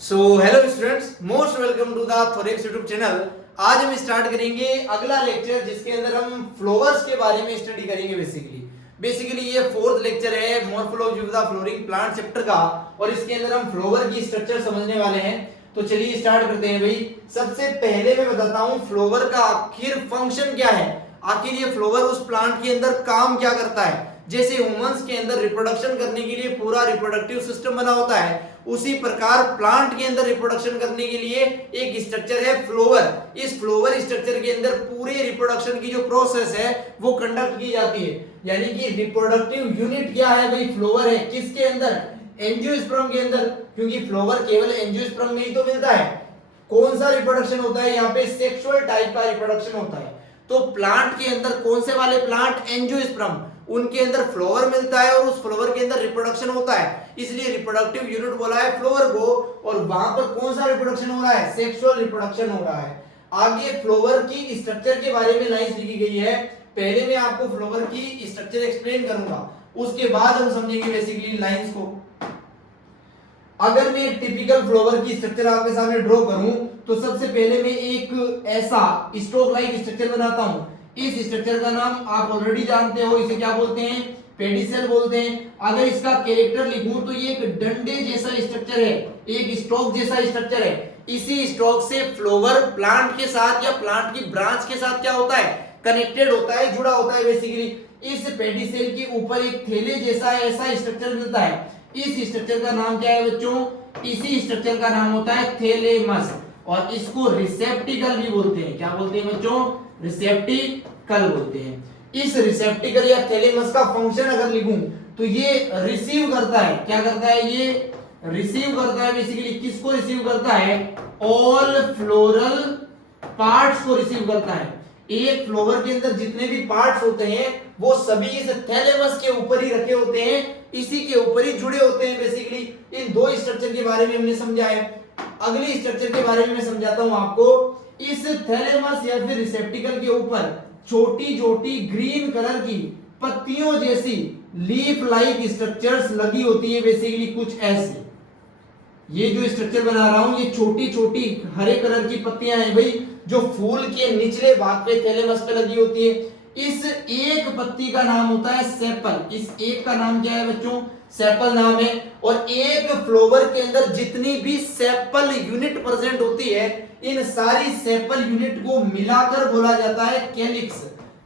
So hello students, most welcome to the Thorax YouTube channel. आज हम start करेंगे अगला लेक्चर जिसके अंदर हम फ्लोवर्स के बारे में स्टडी करेंगे। बेसिकली ये फोर्थ लेक्चर है morphology of the flowering plant chapter का, और इसके अंदर हम फ्लोवर की स्ट्रक्चर समझने वाले हैं। तो चलिए स्टार्ट करते हैं भाई। सबसे पहले मैं बताता हूँ फ्लोवर का आखिर फंक्शन क्या है, आखिर ये फ्लोवर उस प्लांट के अंदर काम क्या करता है। जैसे ह्यूमंस के अंदर रिप्रोडक्शन करने के लिए पूरा रिप्रोडक्टिव सिस्टम बना होता है, उसी प्रकार प्लांट के अंदर रिप्रोडक्शन करने के लिए एक स्ट्रक्चर है फ्लोवर। इस फ्लोवर स्ट्रक्चर के अंदर पूरे रिप्रोडक्शन की जो प्रोसेस है वो कंडक्ट की जाती है। यानी कि रिप्रोडक्टिव यूनिट क्या है भाई, फ्लोवर है। किसके अंदर? एंजियोस्पर्म के अंदर, क्योंकि फ्लोवर केवल एंजियोस्पर्म में ही तो मिलता है। कौन सा रिप्रोडक्शन होता है यहाँ पे? सेक्सुअल टाइप का रिप्रोडक्शन होता है। तो प्लांट के अंदर कौन से वाले प्लांट? एंजियोस्पर्म, उनके अंदर फ्लोवर मिलता है और उस फ्लोवर के अंदर रिप्रोडक्शन होता है, इसलिए रिप्रोडक्टिव यूनिट बोला है फ्लोवर को। और वहां पर कौन सा रिप्रोडक्शन हो रहा है? सेक्सुअल रिप्रोडक्शन हो रहा है। आगे फ्लोवर की स्ट्रक्चर के बारे में लाइंस लिखी गई है। पहले मैं आपको फ्लोवर की स्ट्रक्चर एक्सप्लेन करूंगा, उसके बाद हम समझेंगे बेसिकली लाइंस को। अगर मैं एक टिपिकल फ्लोवर की स्ट्रक्चर आपके सामने ड्रॉ करूं तो सबसे पहले मैं एक ऐसा स्टोक लाइक स्ट्रक्चर बनाता हूं। इस स्ट्रक्चर का नाम आप ऑलरेडी जानते हो, इसे क्या बोलते हैं? पेडिसेल बोलते हैं। अगर इसका कैरेक्टर लिखूं तो ये एक डंडे जैसा स्ट्रक्चर है, एक स्टोक जैसा स्ट्रक्चर है। इसी स्टोक से फ्लोवर प्लांट के साथ या प्लांट की ब्रांच के साथ क्या होता है? कनेक्टेड होता है, जुड़ा होता है। बेसिकली इस पेडिसेल के ऊपर एक थैले जैसा ऐसा स्ट्रक्चर मिलता है। इस स्ट्रक्चर का नाम क्या है बच्चों? इसी स्ट्रक्चर का नाम होता है थैलेमस, और इसको रिसेप्टिकल भी बोलते हैं। क्या बोलते हैं बच्चों? रिसेप्टिकल बोलते हैं। इस रिसेप्टिकल या थैलेमस का फंक्शन अगर लिखूं तो ये रिसीव करता है। क्या करता है? ये रिसीव करता है। बेसिकली किसको रिसीव करता है? ऑल फ्लोरल पार्ट्स को रिसीव करता है। एक फ्लोवर के अंदर जितने भी पार्ट्स होते हैं वो सभी इस थैलेमस के ऊपर ही रखे होते हैं, इसी के ऊपर ही जुड़े होते हैं। बेसिकली इन दो स्ट्रक्चर के बारे में हमने समझा है। अगली स्ट्रक्चर के बारे में मैं समझाता हूं आपको। इस थैलेमस या फिर रिसेप्टिकल के ऊपर छोटी छोटी ग्रीन कलर की पत्तियों जैसी लीफ लाइक स्ट्रक्चर्स लगी होती है। बेसिकली कुछ ऐसे, ये जो स्ट्रक्चर बना रहा हूं ये छोटी छोटी हरे कलर की पत्तियां हैं भाई, जो फूल के निचले भाग पे थैलेमस पे लगी होती है। इस एक पत्ती का नाम होता है सेपल। इस एक का नाम क्या है बच्चों? सेपल नाम है। और एक फ्लोवर के अंदर जितनी भी सेपल यूनिट प्रेजेंट होती है, इन सारी सेपल यूनिट को मिलाकर बोला जाता है कैलिक्स।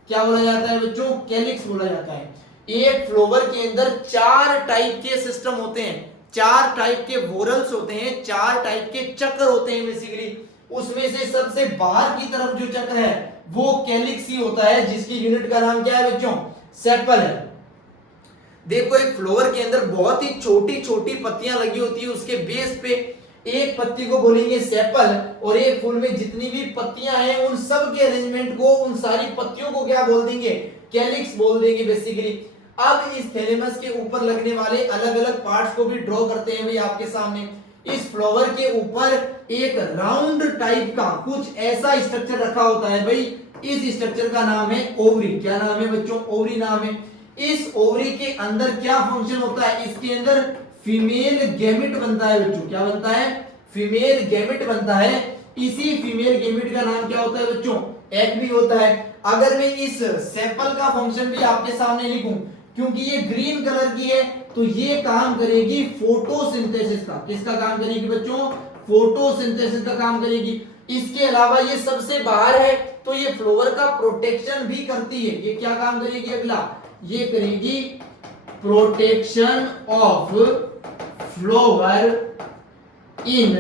क्या बोला जाता है बच्चों? कैलिक्स बोला जाता है। एक फ्लोवर के अंदर चार टाइप के सिस्टम होते हैं, चार टाइप के वोरल्स होते हैं, चार टाइप के चक्र होते हैं। बेसिकली उसमें से सबसे बाहर की तरफ जो चक्र है वो कैलिक्स ही होता है, जिसकी यूनिट का नाम क्या है बच्चों? सेपल है। देखो एक फ्लोवर के अंदर बहुत ही छोटी छोटी पत्तियां लगी होती है, उसके बेस पे एक पत्ती को बोलेंगे सेपल, और एक फूल में जितनी भी पत्तियां हैं उन सब के अरेंजमेंट को, उन सारी पत्तियों को क्या बोल देंगे? कैलिक्स बोल देंगे बेसिकली। अब इस थैलेमस के ऊपर लगने वाले अलग अलग पार्ट्स को भी ड्रॉ करते हैं भाई आपके सामने। इस फ्लावर के ऊपर एक राउंड टाइप का कुछ ऐसा स्ट्रक्चर रखा होता है भाई। इस स्ट्रक्चर का नाम है ओवरी। क्या नाम है बच्चों? ओवरी नाम है। इस ओवरी के अंदर क्या फंक्शन होता है? इसके अंदर फीमेल गैमेट बनता है बच्चों। क्या बनता है? फीमेल गैमेट बनता है। इसी फीमेल गैमेट का नाम क्या होता है बच्चों? एग भी होता है। अगर मैं इस सेपल का फंक्शन भी आपके सामने लिखूं, क्योंकि ये ग्रीन कलर की है, तो ये काम करेगी फोटोसिंथेसिस का। किसका काम करेगी बच्चों? फोटोसिंथेसिस का काम करेगी। इसके अलावा ये सबसे बाहर है तो ये फ्लोवर का प्रोटेक्शन भी करती है। ये क्या काम करेगी? अगला ये करेगी protection of flower in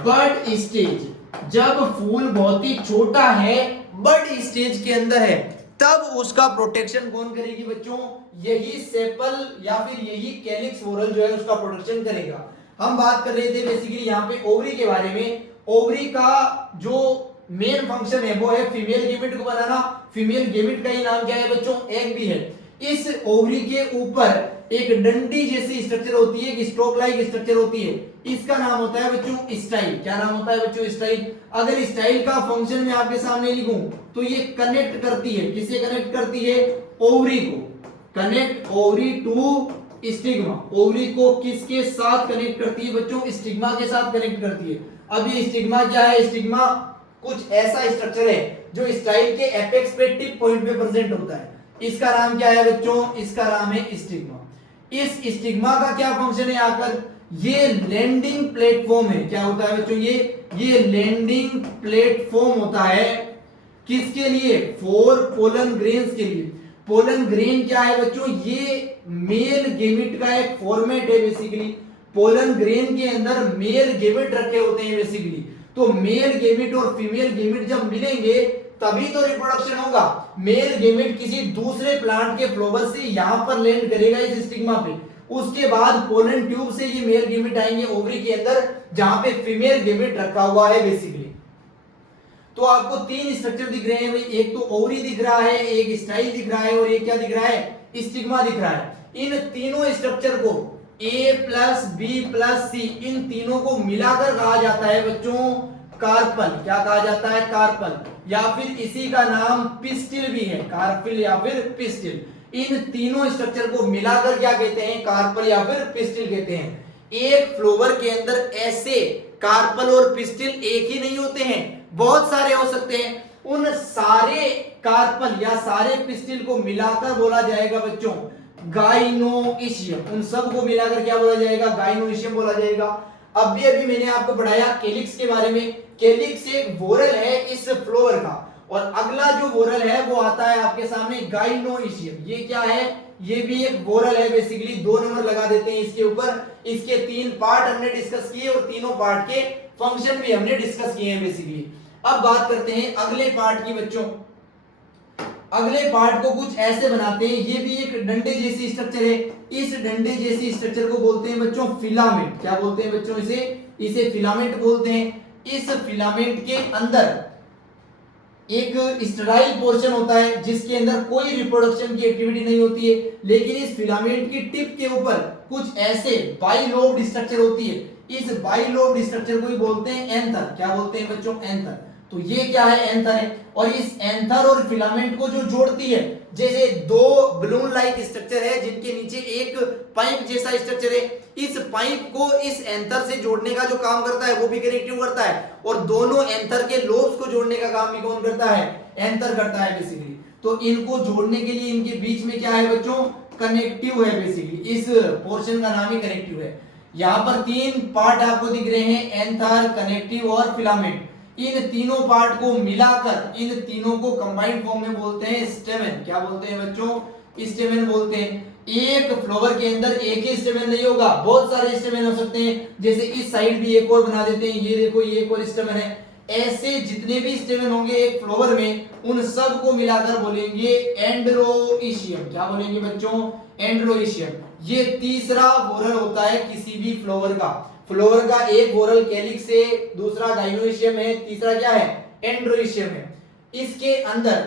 bud stage. जब फूल बहुत ही छोटा है, बड स्टेज के अंदर है, तब उसका प्रोटेक्शन कौन करेगी बच्चों? यही सेपल या फिर यही कैलिक्स वोरल जो है उसका प्रोटेक्शन करेगा। हम बात कर रहे थे बेसिकली यहाँ पे ओवरी के बारे में। ओवरी का जो मेन फंक्शन है वो है फीमेल गैमेट को बनाना। फीमेल गैमेट का ही नाम क्या है बच्चों? एग भी है। इस ओवरी के ऊपर एक डंडी जैसी स्ट्रक्चर होती है, एक स्टोक लाइक स्ट्रक्चर होती है, इसका नाम होता है बच्चों स्टाइल। क्या नाम होता है बच्चों? स्टाइल। अगर स्टाइल का फंक्शन मैं आपके सामने लिखूं तो ये कनेक्ट करती है, किसे कनेक्ट करती है? ओवरी को। Connect ovary to stigma. Ovary को किसके साथ कनेक्ट करती है बच्चों? स्टिग्मा के साथ कनेक्ट करती है। अब ये स्टिग्मा क्या है? स्टिग्मा कुछ ऐसा स्ट्रक्चर है जो स्टाइल के एपेक्स पे टिप पॉइंट पे प्रेजेंट होता है। इसका नाम क्या है बच्चों? इसका नाम है स्टिग्मा। इस स्टिग्मा का क्या फंक्शन है आकर? ये लैंडिंग प्लेटफॉर्म है। क्या होता है बच्चों? ये लैंडिंग प्लेटफॉर्म होता है किसके लिए? फॉर पोलन ग्रेन्स के लिए। पोलन ग्रेन क्या है बच्चों? ये मेल गेमिट का एक फॉर्मेट है बेसिकली। पोलन ग्रेन के अंदर मेल गेमिट रखे होते हैं बेसिकली। तो मेल गेमिट और फीमेल गेमिट जब मिलेंगे तभी तो रिप्रोडक्शन होगा। मेल गेमिट किसी दूसरे प्लांट के फ्लावर से यहां पर लैंड करेगा इस स्टिग्मा पे, उसके बाद पोलन ट्यूब से ये मेल गेमिट आएंगे ओवरी के अंदर जहां पे फीमेल गेमिट रखा हुआ है बेसिकली। तो आपको तीन स्ट्रक्चर दिख रहे हैं भाई, एक तो ओवरी दिख रहा है, एक स्टाइल दिख रहा है और एक क्या दिख रहा है? स्टिग्मा दिख रहा है। इन तीनों स्ट्रक्चर को A प्लस बी प्लस सी, इन तीनों को मिलाकर कहा जाता है बच्चों कार्पल। क्या कहा जाता है? कार्पल, या फिर इसी का नाम पिस्टिल भी है, कार्पिल या फिर पिस्टिल। इन तीनों स्ट्रक्चर को मिलाकर क्या कहते हैं? कार्पल या फिर पिस्टिल कहते हैं। एक फ्लावर के अंदर ऐसे कार्पल और पिस्टिल एक ही नहीं होते हैं, बहुत सारे हो सकते हैं। उन सारे कार्पल या सारे पिस्टिल को मिलाकर बोला जाएगा बच्चों गाइनोइशियम। उन सब को मिलाकर क्या बोला जाएगा? गाइनोइशियम बोला जाएगा। अभी मैंने आपको पढ़ाया केलिक्स के बारे में। केलिक्स एक वोरल है इस फ्लावर का, और अगला जो वोरल है वो आता है आपके सामने गाइनोइशियम। ये क्या है? ये भी एक वोरल है बेसिकली। 2 नंबर लगा देते हैं इसके ऊपर। इसके 3 पार्ट हमने डिस्कस किए और तीनों पार्ट के फंक्शन भी हमने डिस्कस किए हैं बेसिकली। अब बात करते हैं अगले पार्ट की बच्चों। अगले पार्ट को कुछ ऐसे बनाते हैं। ये भी एक डंडे जैसी स्ट्रक्चर है। इस डंडे जैसी स्ट्रक्चर को बोलते हैं बच्चों फिलामेंट। क्या बोलते हैं बच्चों? इसे फिलामेंट बोलते हैं। इस फिलामेंट के अंदर एक स्टेराइल पोर्शन होता है जिसके अंदर कोई रिप्रोडक्शन की एक्टिविटी नहीं होती है, लेकिन इस फिलामेंट की टिप के ऊपर कुछ ऐसे बाइलोब्ड स्ट्रक्चर होती है। इस बाइलोब्ड स्ट्रक्चर को ही बोलते हैं एंथर। क्या बोलते हैं बच्चों? एंथर। तो ये क्या है? एंथर है। और इस एंथर और फिलामेंट को जो जोड़ती है, जैसे 2 बलून लाइक स्ट्रक्चर है जिनके नीचे एक पाइप जैसा स्ट्रक्चर है, इस पाइप को इस एंथर से जोड़ने का जो काम करता है वो भी कनेक्टिव करता है, और दोनों एंथर के लोब्स को जोड़ने का काम भी कौन करता है? एंथर करता है बेसिकली। तो इनको जोड़ने के लिए इनके बीच में क्या है बच्चों? कनेक्टिव है बेसिकली। इस पोर्शन का नाम ही कनेक्टिव है। यहाँ पर 3 पार्ट आपको दिख रहे हैं, एंथर, कनेक्टिव और फिलामेंट। इन तीनों पार्ट को मिलाकर इन तीनों को कंबाइंड फॉर्म में बोलते हैं स्टेमेन। क्या बोलते हैं बच्चों? स्टेमेन बोलते हैं। एक फ्लावर के अंदर एक ही स्टेमेन नहीं होगा, बहुत सारे स्टेमेन हो सकते हैं। जैसे इस साइड भी एक और बना देते हैं, ये देखो ये एक और स्टेमेन है। ऐसे जितने भी स्टेमेन होंगे एक फ्लावर में, उन सब को मिलाकर बोलेंगे एंड्रोइशियम। क्या बोलेंगे बच्चों? एंड्रोइशियम। ये तीसरा वोरल होता है किसी भी फ्लावर का। फ्लावर का एक वोरल कैलिक्स है, दूसरा गाइनोइशियम है, तीसरा क्या है? एंड्रोइशियम है। इसके अंदर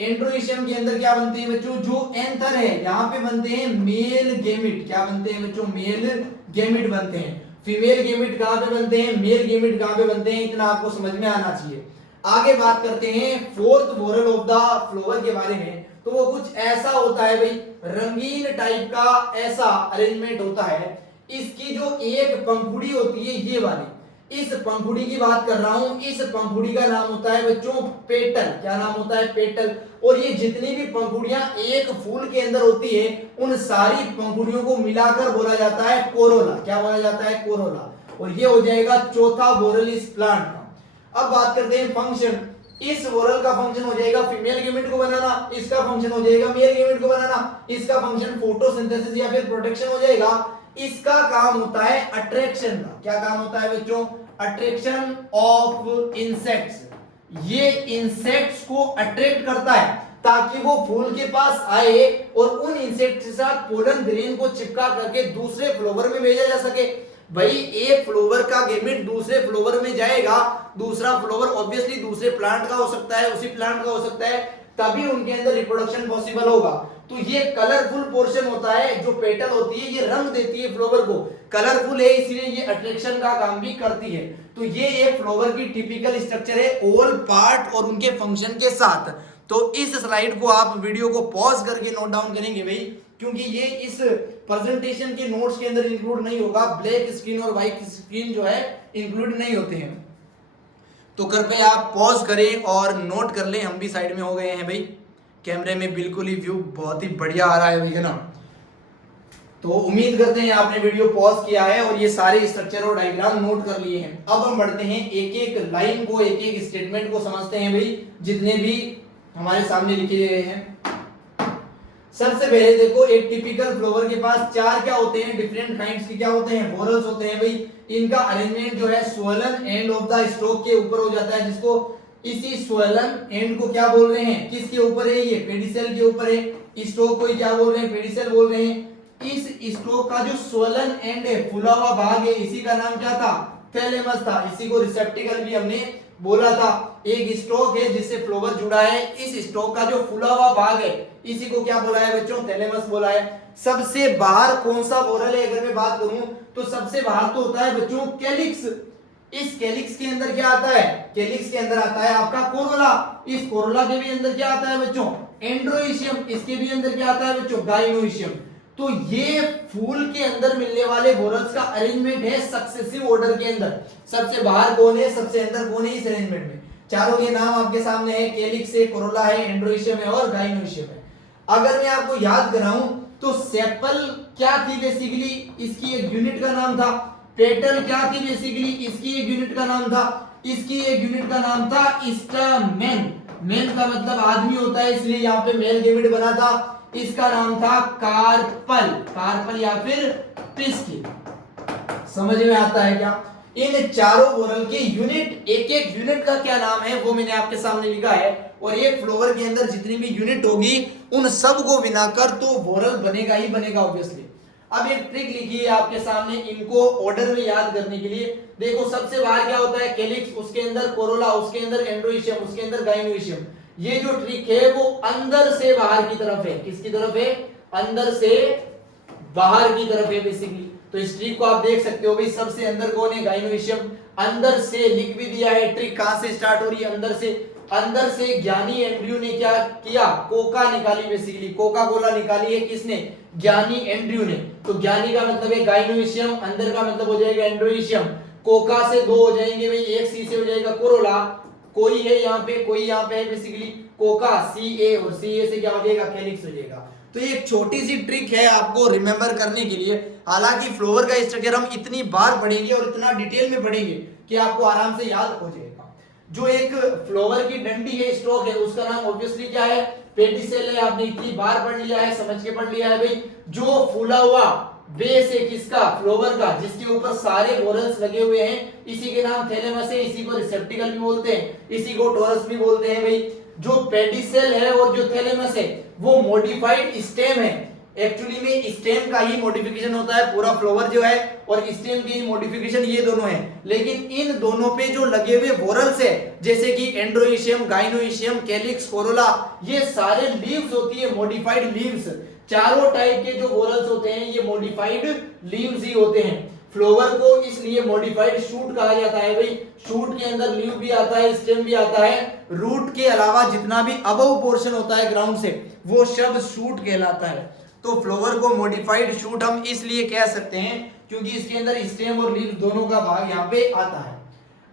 एंड्रोइशियम के अंदर क्या बनते हैं बच्चों? जो एंथर है यहाँ पे बनते हैं मेल गेमिट। क्या बनते हैं बच्चों? मेल गेमिट बनते हैं। फीमेल गेमिट कहां पे बनते हैं? मेल गेमिट कहां पे बनते हैं? इतना आपको समझ में आना चाहिए। आगे बात करते हैं 4th whorl of the flower के बारे में। तो वो कुछ ऐसा होता है भाई, रंगीन टाइप का ऐसा अरेंजमेंट होता है। इसकी जो एक पंखुड़ी होती है ये वाली, इस पंखुड़ी की बात कर रहा हूं। इस पंखुड़ी का नाम होता है बच्चों पेटल। क्या नाम होता है? पेटल। और ये जितनी भी पंखुड़ियां एक फूल के अंदर होती है, उन सारी पंखुड़ियों को मिलाकर बोला जाता है कोरोला। क्या बोला जाता है? कोरोला। और ये हो जाएगा चौथा वोरल इस प्लांट का। अब बात करते हैं फंक्शन। इस वोरल का फंक्शन हो जाएगा फीमेल गेमेट को बनाना, इसका फंक्शन हो जाएगा मेल गेमेट को बनाना, इसका फंक्शन फोटोसिंथेसिस या फिर प्रोटेक्शन हो जाएगा। इसका काम होता है अट्रैक्शन का। क्या काम होता है बच्चों? Attraction of insects. ये इंसेक्ट्स को अट्रैक्ट करता है ताकि वो फूल के पास आए और उन इंसेक्ट्स के साथ पोलन ग्रेन को चिपका करके दूसरे फ्लावर में भेजा जा सके। भाई एक फ्लावर का गेमेट दूसरे फ्लावर में जाएगा, दूसरा फ्लावर ऑब्वियसली दूसरे प्लांट का हो सकता है, उसी प्लांट का हो सकता है, तभी उनके अंदर रिप्रोडक्शन पॉसिबल होगा। तो ये कलरफुल पोर्शन होता है, जो पेटल होती है ये रंग देती है फ्लावर को, कलरफुल है इसलिए ये अट्रैक्शन का काम भी करती है। तो ये एक फ्लावर की टिपिकल स्ट्रक्चर है, ऑल पार्ट और उनके फंक्शन के साथ। तो इस स्लाइड को आप वीडियो को पॉज करके नोट डाउन करेंगे भाई, क्योंकि ये इस प्रेजेंटेशन के नोट्स के अंदर इंक्लूड नहीं होगा। ब्लैक स्क्रीन और व्हाइट स्क्रीन जो है इंक्लूड नहीं होते हैं। तो कृपया आप पॉज करें और नोट कर लें। हम भी साइड में हो गए हैं भाई, कैमरे में बिल्कुल ही व्यू बहुत ही बढ़िया आ रहा है भाई, है ना। तो उम्मीद करते हैं आपने वीडियो पॉज किया है और ये सारे स्ट्रक्चर और डायग्राम नोट कर लिए हैं। अब हम बढ़ते हैं एक एक लाइन को, एक एक स्टेटमेंट को समझते हैं भाई, जितने भी हमारे सामने लिखे गए हैं। सबसे पहले देखो, एक टिपिकल फ्लावर के पास चार क्या होते हैं, डिफरेंट काइंड्स के क्या होते हैं, वोरल्स होते हैं भाई। इनका अरेंजमेंट जो है swollen end of the stock के ऊपर हो जाता है, जिसको इसी स्वलन एंड को क्या बोल रहे हैं, किसके ऊपर है, ये पेडिसेल के ऊपर है। स्टॉक को क्या बोल रहे हैं, पेडिसेल बोल रहे हैं। इस स्टॉक का जो स्वलन एंड है, फुला हुआ भाग है, इसी का नाम क्या था, थैलेमस था। इसी को रिसेप्टिकल भी हमने बोला था। एक स्टॉक है जिससे फ्लावर जुड़ा है, इस स्टॉक का जो फुला हुआ भाग है इसी को क्या बोला है बच्चों, थैलेमस बोला है। सबसे बाहर कौन सा वोरल है, अगर मैं बात करूं तो सबसे बाहर तो होता है बच्चों कैलिक्स। इस कैलिक्स के अंदर क्या आता है, कैलिक्स के अंदर आता है आपका कोरोला। इस कोरोला के भी अंदर क्या आता है बच्चों, एंड्रोइशियम। इसके भी अंदर क्या आता है बच्चों, गाइनोइशियम। तो ये फूल के अंदर मिलने वाले वोरल्स का अरेंजमेंट है सक्सेसिव ऑर्डर के अंदर। सबसे बाहर कौन है, सबसे अंदर कौन है इस अरेंजमेंट में। चारों के नाम आपके सामने है, कैलिक्स है, कोरोला है, एंड्रोइशियम है और गाइनोइशियम है। अगर मैं आपको याद कराऊं तो सेपल क्या थी बेसिकली, इसकी एक यूनिट का नाम था। पेटल क्या थी बेसिकली, इसकी एक यूनिट का नाम था। इसकी एक यूनिट का नाम था स्टैमेन। मेन का मतलब आदमी होता है, इसलिए यहाँ पे मेल गैमेट बना था। इसका नाम था कार्पल, कार्पल या फिर पिस्टिल। समझ में आता है क्या। इन चारों वोरल के यूनिट, एक एक यूनिट का क्या नाम है वो मैंने आपके सामने लिखा है। और एक फ्लावर के अंदर जितनी भी यूनिट होगी उन सब को मिलाकर तो वोरल बनेगा ही बनेगा ऑब्वियसली। अब एक ट्रिक लिखी है आपके सामने, इनको ऑर्डर में याद करने के लिए। देखो सबसे बाहर क्या होता है, कैलिक्स, उसके अंदर कोरोला, उसके अंदर एंड्रोइशियम, उसके अंदर गाइनोइशियम। ये जो ट्रिक है वो अंदर से बाहर की तरफ है। किसकी तरफ है, अंदर से बाहर की तरफ है बेसिकली। तो इस ट्रिक को आप देख सकते हो भाई, सबसे अंदर कौन है, गाइनोइशियम। अंदर से लिख भी दिया है, ट्रिक कहां से स्टार्ट हो रही है, अंदर से। अंदर से ज्ञानी एंड्रयू ने क्या किया, कोका निकाली बेसिकली, कोका कोला निकाली है किसने, ज्ञानी एंड्रयू ने। तो ज्ञानी का मतलब है गाइनोइशियम, अंदर का मतलब हो जाएगा एंड्रोइशियम। कोका से दो हो जाएंगे भाई, एक सी से हो जाएगा कोरोला। कोई है यहाँ पे, कोई यहाँ पे है बेसिकली, कोका सी ए, और सी ए से क्या हो जाएगा, कैलिक्स हो जाएगा। तो ये एक छोटी सी ट्रिक है आपको रिमेंबर करने के लिए। हालांकि फ्लावर का स्ट्रक्चर हम इतनी बार पढ़ेंगे और इतना डिटेल में पढ़ेंगे कि आपको आराम से याद हो जाएगा। जो एक फ्लावर की डंडी है, स्टॉक है, उसका नाम ऑब्वियसली क्या है, पेडिसेल है। आपने इतनी बार पढ़ लिया है, समझ के पढ़ लिया है भाई। जो फूला हुआ बेस है किसका, फ्लावर का, जिसके ऊपर सारे वोरल्स लगे हुए हैं, इसी के नाम थैलेमस है। इसी को रिसेप्टिकल भी बोलते हैं, इसी को टोरस भी बोलते हैं भाई। जो पेडिसेल है और जो थैलेमस है वो मॉडिफाइड स्टेम है। एक्चुअली में स्टेम का ही मॉडिफिकेशन होता है पूरा फ्लावर जो है, और स्टेम की मॉडिफिकेशन ये दोनों है। लेकिन इन दोनों पे जो लगे हुए वोरल्स है, जैसे कि एंड्रोइशियम, गाइनोइशियम, कैलिक्स, कोरोला, ये सारे लीव्स होती है, मॉडिफाइड लीव्स। चारों टाइप के जो वोरल्स होते हैं ये मॉडिफाइड लीव्स ही होते हैं। फ्लावर को इसलिए मॉडिफाइड शूट कहा जाता है भाई। शूट के अंदर लीव भी आता है, स्टेम भी आता है। रूट के अलावा जितना भी अबव पोर्शन होता है ग्राउंड से, वो शब्द शूट कहलाता है। तो फ्लावर को मॉडिफाइड शूट हम इसलिए कह सकते हैं क्योंकि इसके अंदर स्टेम और लीव दोनों का भाग यहाँ पे आता है।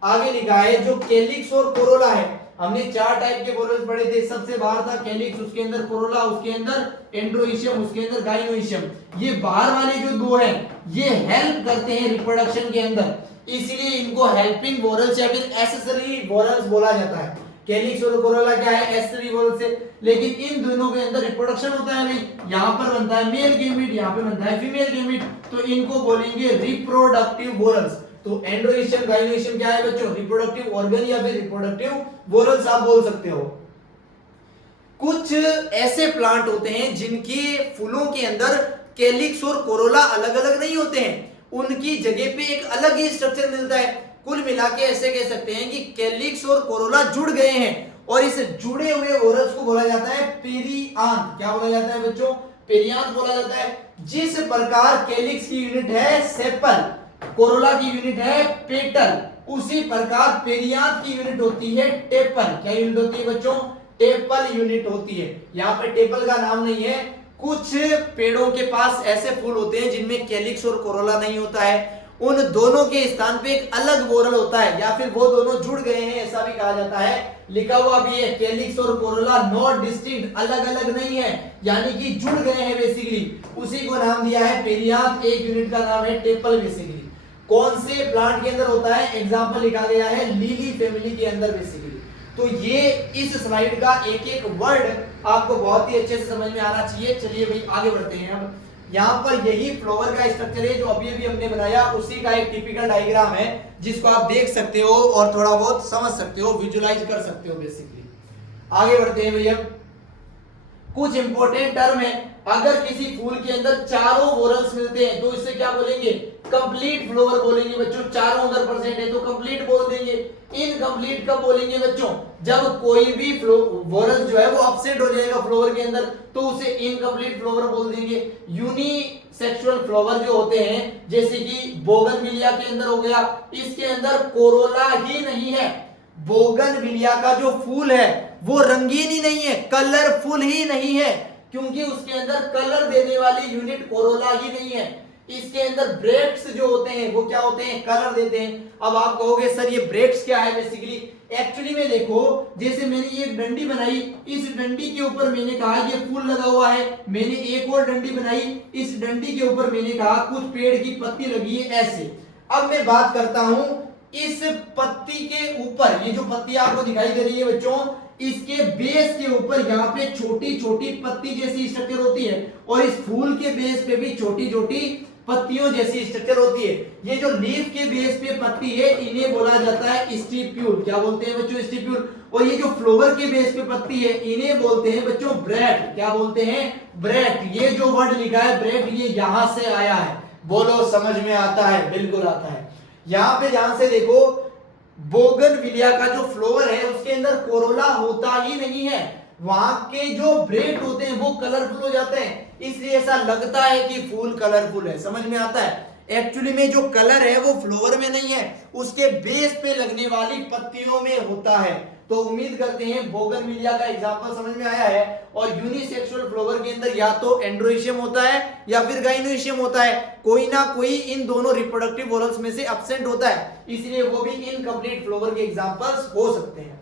आगे लिखा है जो कैलिक्स और कोरोला है, हमने चार टाइप के वोरल्स पढ़े थे। सबसे बाहर था कैलिक्स, उसके अंदर कोरोला, उसके अंदर एंड्रोइशियम, उसके अंदर गाइनोइशियम। ये बाहर वाले जो दो हैं ये हेल्प करते हैं रिप्रोडक्शन के अंदर, इसलिए इनको हेल्पिंग वोरल्स या फिर एक्सेसरी वोरल्स बोला जाता है। कैलिक्स और कोरोला क्या है, एक्सेसरी वोरल्स है। लेकिन इन दोनों के अंदर रिप्रोडक्शन होता है भाई। यहाँ पर बनता है मेल गैमीट, यहाँ पे बनता है फीमेल गैमीट, तो इनको बोलेंगे रिप्रोडक्टिव वोरल्स। तो एंड्रोइशियम, गाइनोइशियम क्या है बच्चों, रिप्रोडक्टिव ऑर्गन या फिर रिप्रोडक्टिव वोरल्स आप बोल सकते हो। कुछ ऐसे प्लांट होते हैं जिनके फूलों के अंदर कैलिक्स और कोरोला अलग अलग नहीं होते हैं, उनकी जगह पे एक अलग ही स्ट्रक्चर मिलता है। कुल मिला के ऐसे कह सकते हैं कि कैलिक्स और कोरोला जुड़ गए हैं, और इस जुड़े हुए वोरल्स को बोला जाता है पेरियांथ। क्या बोला जाता है बच्चों, पेरियांथ बोला जाता है। जिस प्रकार कैलिक्स की यूनिट है सेपल, कोरोला की यूनिट है पेटल, उसी प्रकार पेरियांथ की यूनिट होती है टेपल। क्या यूनिट होती है बच्चों, टेपल यूनिट होती है। यहाँ पे टेपल का नाम नहीं है, कुछ पेड़ों के पास ऐसे फूल होते हैं जिनमें कैलिक्स और कोरोला नहीं होता है, उन दोनों के स्थान पे एक अलग वोरल होता है, या फिर वो दोनों जुड़ गए हैं ऐसा भी कहा जाता है। लिखा हुआ भी है कैलिक्स और कोरोला नॉट डिस्टिंक्ट, अलग अलग नहीं है, यानी कि जुड़ गए हैं बेसिकली, उसी को नाम दिया है पेरियांथ। एक यूनिट का नाम है टेपल बेसिकली। कौन से प्लांट के अंदर होता है, एग्जांपल लिखा गया है लिली फैमिली के अंदर बेसिकली। तो ये इस स्लाइड का एक एक वर्ड आपको बहुत ही अच्छे से समझ में आना चाहिए। चलिए भाई आगे बढ़ते हैं। अब यहाँ पर यही फ्लावर का स्ट्रक्चर है जो अभी अभी हमने बनाया, उसी का एक टिपिकल डायग्राम है जिसको आप देख सकते हो और थोड़ा बहुत समझ सकते हो, विजुलाइज कर सकते हो बेसिकली। आगे बढ़ते हैं भैया। कुछ इंपॉर्टेंट टर्म है, अगर किसी फूल के अंदर चारों वोरल्स मिलते हैं तो इससे क्या बोलेंगे, कंप्लीट फ्लावर बोलेंगे बच्चों। चारों अगर प्रेजेंट है तो कंप्लीट बोल देंगे। इनकम्प्लीट कब बोलेंगे बच्चों, जब कोई भी वोरल जो है वो एब्सेंट हो जाएगा फ्लावर के अंदर, तो उसे इनकम्प्लीट फ्लावर बोल देंगे। यूनिसेक्सुअल फ्लावर जो होते हैं, जैसे कि बोगनविलिया के अंदर हो गया, इसके अंदर कोरोला ही नहीं है। बोगनविलिया का जो फूल है वो रंगीन ही नहीं है, कलरफुल ही नहीं है, क्योंकि उसके अंदर कलर देने वाली यूनिट कोरोला ही नहीं है। इसके अंदर ब्रेक्स जो होते हैं वो क्या होते हैं, कलर देते हैं। अब आप कहोगे सर ये ब्रेक्स क्या है बेसिकली, एक्चुअली में देखो, जैसे मैंने ये डंडी बनाई, इस डंडी के ऊपर मैंने कहा ये फूल लगा हुआ है, मैंने एक और डंडी बनाई, इस डंडी के ऊपर मैंने कहा कुछ पेड़ की पत्ती लगी है ऐसे। अब मैं बात करता हूं इस पत्ती के ऊपर, ये जो पत्ती आपको दिखाई दे रही है बच्चों, इसके बेस के ऊपर यहाँ पे छोटी छोटी पत्ती जैसी स्ट्रक्चर होती है, और इस फूल के बेस पे भी छोटी छोटी पत्तियों जैसी स्ट्रक्चर होती है। ये जो लीफ के बेस पे पत्ती है इन्हें बोला जाता है स्टिप्यूल। क्या बोलते हैं बच्चों, स्टिप्यूल। और ये जो फ्लावर के बेस पे पत्ती है इन्हें बोलते हैं बच्चों ब्रैक्ट। क्या बोलते हैं, ब्रैक्ट। ये जो वर्ड लिखा है ब्रैक्ट, ये यहां से आया है। बोलो समझ में आता है, बिल्कुल आता है। यहां पे ध्यान से देखो, बोगनविलिया का जो फ्लावर है उसके अंदर कोरोला होता ही नहीं है, वहां के जो ब्रेड होते हैं वो कलरफुल हो जाते हैं, इसलिए ऐसा लगता है कि फूल कलरफुल है। समझ में आता है, एक्चुअली में जो कलर है वो फ्लावर में नहीं है, उसके बेस पे लगने वाली पत्तियों में होता है। तो उम्मीद करते हैं बोगनविलिया का एग्जांपल समझ में आया है। और यूनिसेक्सुअल फ्लावर के अंदर या तो एंड्रोइशियम होता है या फिर गाइनोइशियम होता है, कोई ना कोई इन दोनों रिप्रोडक्टिव वोरल्स में से एब्सेंट होता है, इसलिए वो भी इनकम्प्लीट फ्लावर के एग्जांपल्स हो सकते हैं।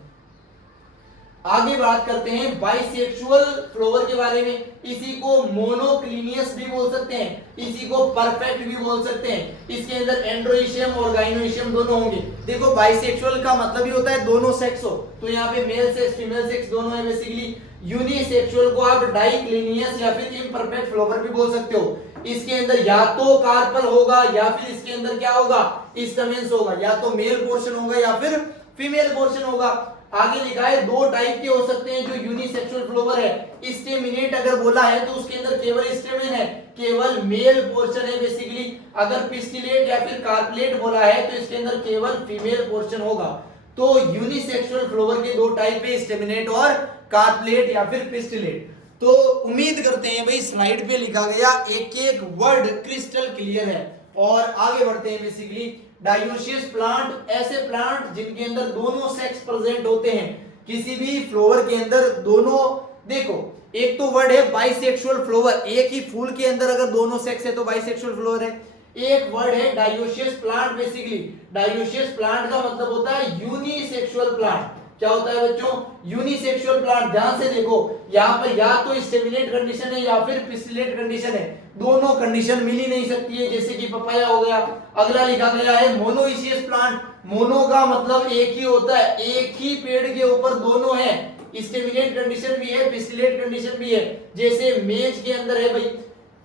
आगे बात करते हैं बाइसेक्सुअल फ्लावर के बारे में। इसी को मोनोक्लिनियस भी बोल सकते हैं, इसी को परफेक्ट भी बोल सकते हैं। इसके अंदर एंड्रोइशियम और गाइनोइशियम दोनों होंगे। देखो बाइसेक्सुअल का मतलब ही होता है दोनों सेक्स हो, तो यहाँ पे मेल सेक्स फीमेल सेक्स दोनों है बेसिकली। यूनिसेक्सुअल को आप डाइक्लिनियस या फिर इम्परफेक्ट फ्लावर भी बोल सकते हो। इसके अंदर या तो कार्पल होगा या फिर इसके अंदर क्या होगा, स्टैमेंस होगा, या तो मेल पोर्शन होगा या फिर फीमेल पोर्शन होगा। आगे लिखा है दो टाइप के हो सकते हैं जो यूनिसेक्सुअल फ्लावर है। स्टेमिनेट अगर बोला है तो उसके अंदर केवल स्टेमेन है, केवल मेल पोर्शन है बेसिकली। अगर पिस्टिलेट या फिर कार्पलेट बोला है तो इसके अंदर केवल फीमेल पोर्शन होगा। तो यूनिसेक्सुअल फ्लावर के दो टाइप है, स्टेमिनेट और कार्पलेट या फिर पिस्टिलेट। तो उम्मीद करते हैं भाई स्लाइड पे लिखा गया एक एक वर्ड क्रिस्टल क्लियर है। और आगे बढ़ते हैं बेसिकली डायोसियस प्लांट, ऐसे प्लांट जिनके अंदर दोनों सेक्स प्रेजेंट होते हैं। किसी भी फ्लावर के अंदर दोनों, देखो एक तो वर्ड है बाइसेक्सुअल फ्लावर, एक ही फूल के अंदर अगर दोनों सेक्स है तो बाइसेक्सुअल फ्लावर है। एक वर्ड है dioecious plant basically. Dioecious plant का मतलब होता है यूनिसेक्सुअल प्लांट। क्या होता है बच्चों, यूनिसेक्सुअल प्लांट। ध्यान से देखो यहाँ पर या तो स्टेमिनेट कंडीशन है या फिर पिस्टिलेट कंडीशन है, दोनों कंडीशन मिल ही नहीं सकती है, जैसे कि पपाया हो गया। अगला लिखा गया है मोनोइशियस प्लांट। मोनो का मतलब एक ही होता है, एक ही पेड़ के ऊपर दोनों है, स्टेमिनेट कंडीशन भी है पिस्टिलेट कंडीशन भी है। जैसे मेज के अंदर है भाई,